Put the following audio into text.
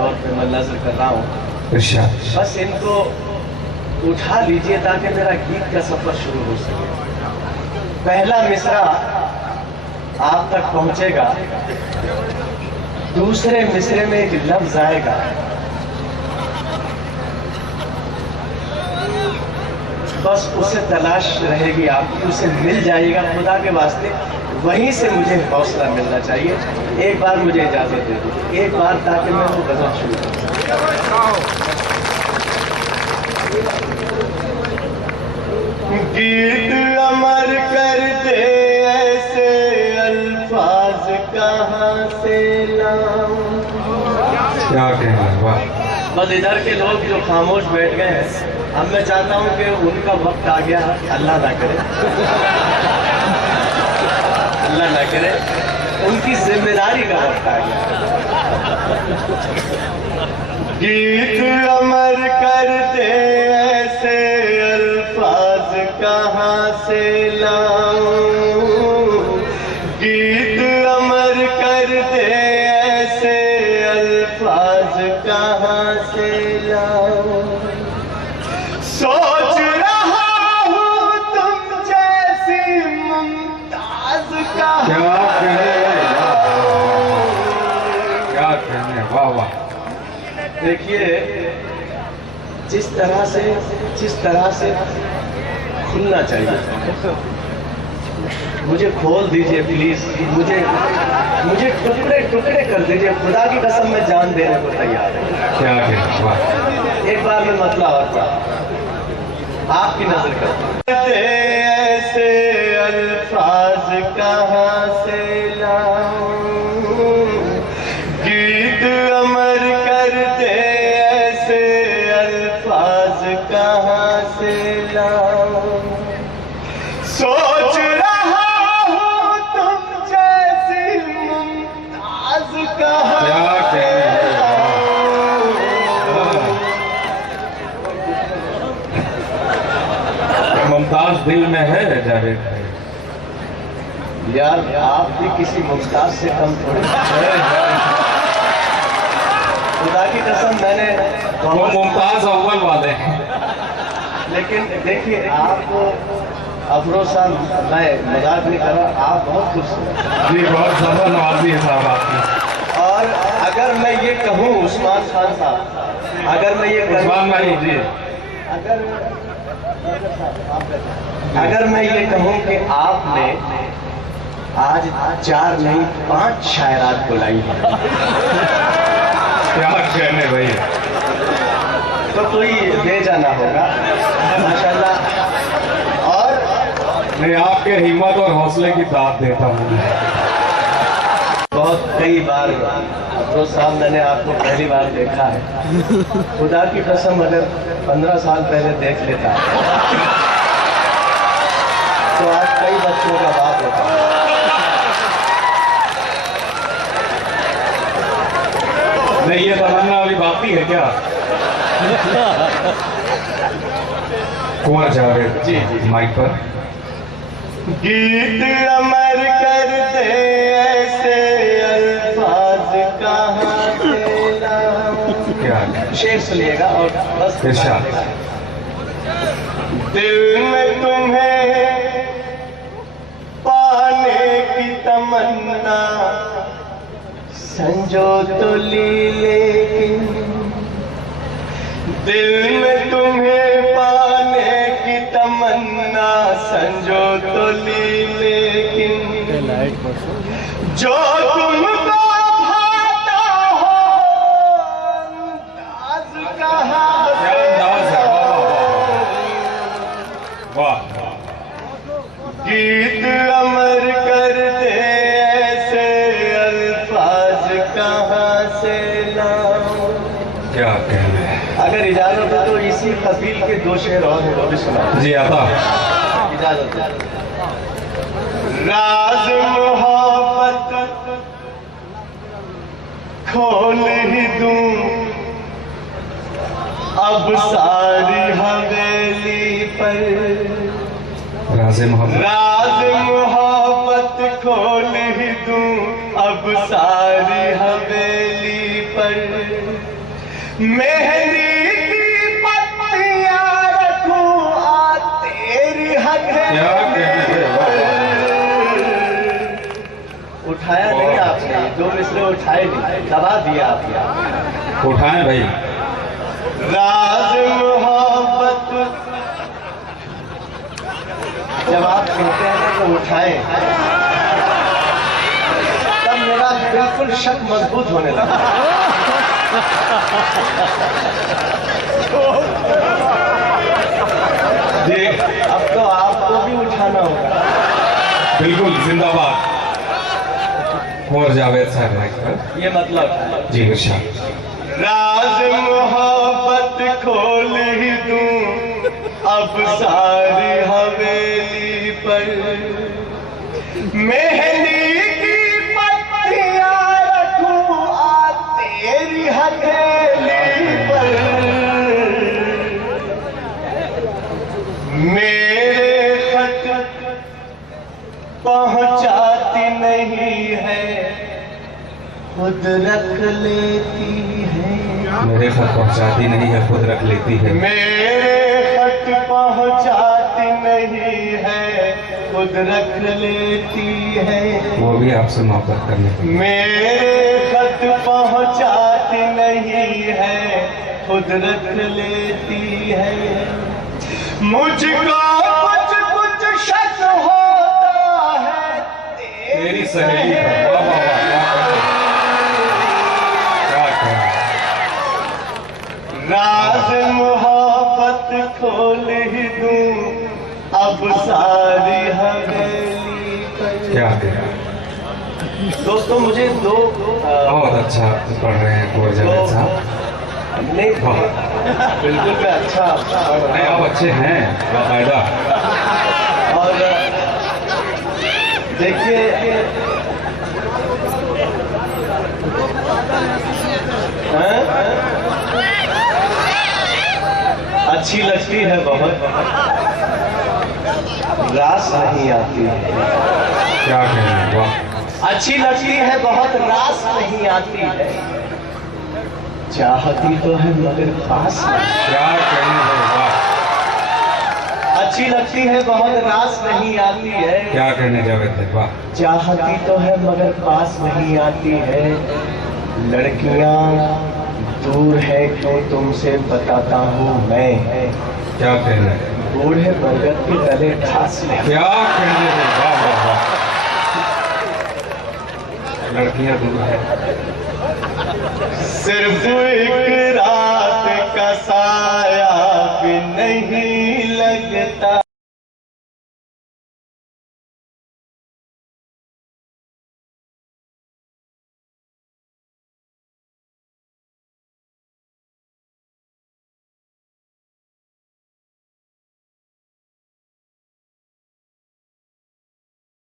और मैं नजर कर रहा हूँ, बस इनको उठा लीजिए ताकि मेरा गीत का सफर शुरू हो सके। पहला मिसरा आप तक पहुंचेगा, दूसरे मिसरे में एक लफ्ज आएगा, बस उसे तलाश रहेगी आपकी, उसे मिल जाएगा। खुदा के वास्ते वहीं से मुझे हौसला मिलना चाहिए। एक बार मुझे इजाजत दे दो, एक बार, ताकि मैं वो गजल शुरू करूं। गीत अमर कर दे ऐसे अल्फाज कहाँ से लाऊं। क्या कहना, वाह। बस इधर के लोग जो खामोश बैठ गए हैं, अब मैं चाहता हूं कि उनका वक्त आ गया, अल्लाह ना करे, अल्लाह ना करे, उनकी जिम्मेदारी का वक्त आ गया। गीत अमर कर दे ऐसे अल्फाज कहाँ से लाऊं, गीत अमर कर दे ऐसे अल्फाज कहाँ से लाऊं। सोच रहा हूँ तुम जैसी मुमताज का। क्या कहने, वाह वाह। देखिए, जिस तरह से खुलना चाहिए, मुझे खोल दीजिए प्लीज, मुझे टुकड़े टुकड़े कर दीजिए। खुदा की कसम मैं जान देने को तैयार है। क्या कहना, वाह। एक बार मैं मतला और था आपकी नजर कर ऐसे अल्फाज कहाँ से लाऊं, गीत अमर कर दे ऐसे अल्फाज कहाँ से लाऊं। सोच रहा हूँ तुम जैसी मुमताज कहाँ। क्या कहने, मुमताज दिल में है जावेद भाई। यार आप भी किसी मुमताज से कम थोड़े। खुदा की कसम मैंने वो मुमताज अव्वल वाले हैं। लेकिन देखिए, आप अफरोज साहब, मैं मजाक नहीं कर रहा, आप बहुत खुश हैं जी, बहुत ज्यादा नवाजी है साहब आपने। और अगर मैं ये कहूँ उस्मान खान साहब, अगर मैं ये उस्मान भाई जी, अगर मैं ये कहूँ कि आपने आज 4 नहीं 5 शायरात बुलाई है, क्या कहने भाई, तो कोई ले जाना होगा माशाल्लाह। और मैं आपके हिम्मत और हौसले की दाद देता हूँ। बहुत कई बार अफरोज साहब, मैंने आपको पहली बार देखा है। खुदा की कसम अगर 15 साल पहले देख लेता तो आज कई बच्चों का बाप होता। नहीं, ये तमन्ना अभी बाकी है क्या? कुंवर जावेद जी जी, माइक पर। गीत अमर कर दे ऐसे अल्फाज कहाँ से लाऊं। क्या शेर सुनिएगा और बस। इरशाद। दिल में तुम्हें पाने की तमन्ना संजो तो ली, लेकिन दिल में तुम्हें पाने की तमन्ना संजो तो ली, लेकिन जो तुमको भाता हो अंदाज कहाँ से। वाह। गीत अमर कर दे ऐसे अल्फाज कहाँ से लाऊं। क्या कहने। अगर इजाजत हो तो इसी कबील के 2 शेर और हैं, वो भी सुना जी आता। इजाजत है। राज मोहब्बत खोल ही दूं अब सारी हवेली पर। राज मोहब्बत खोल ही दूं अब सारी हवेली पर। मेहंदी की पत्तियां रखूं तेरी हक है। क्या कहने हैं, उठाया नहीं आपने, दो मिसरे उठाए नहीं, दबा दिया आपने। उठाएं भाई। राज मोहब्बत जब आप कहते हैं तो उठाएं, तब मेरा बिल्कुल शक मजबूत होने लगा। जी, अब तो आपको भी उठाना होगा। बिल्कुल जिंदाबाद। और जावेद साहब लाइक ये मतलब जी इरशाद। राज मोहब्बत खोल ही दूं अब सारी हवेली पर, मेहंदी की पत्तियां रखूं तेरी हथेली पर। मेरे खत पहुंचाती नहीं है, खुद रख लेती है। मेरे खत पहुंचाती नहीं है, खुद रख लेती है। मेरे खत पहुंचाती नहीं है, खुद रख लेती है। वो भी आपसे मोहब्बत करने के लिए। मेरे खत पहुंचाती नहीं है, खुद रख लेती है। मुझको कुछ कुछ शक होता है तेरी सहेली है। वाह वाह वाह, क्या कहना। राज मोहब्बत खोल ही दूं अब सारी हवेली पर। क्या कहना। दोस्तों मुझे दो बहुत अच्छा पढ़ रहे हैं कुंवर जावेद साहब। नहीं, बिल्कुल मैं अच्छा पढ़ नहीं, रहा आप हूं। अच्छे हैं बाकायदा। और देखिए अच्छी लगती है बहुत, रास नहीं आती है। क्या कहना। वाह। अच्छी लगती है बहुत, रास नहीं आती है। चाहती तो है मगर पास नहीं। क्या कहना है। वाह। अच्छी लगती है बहुत, रास नहीं आती है। क्या कहने जावेद भाई। वाह। चाहती तो है मगर पास नहीं आती है। लड़कियां दूर है क्यों तुमसे बताता हूँ मैं, क्या कहना है। बूढ़े बरगद के तले घास नहीं। क्या कहने हैं। वाह वाह वाह। लड़कियां दूर है। सिर्फ एक रात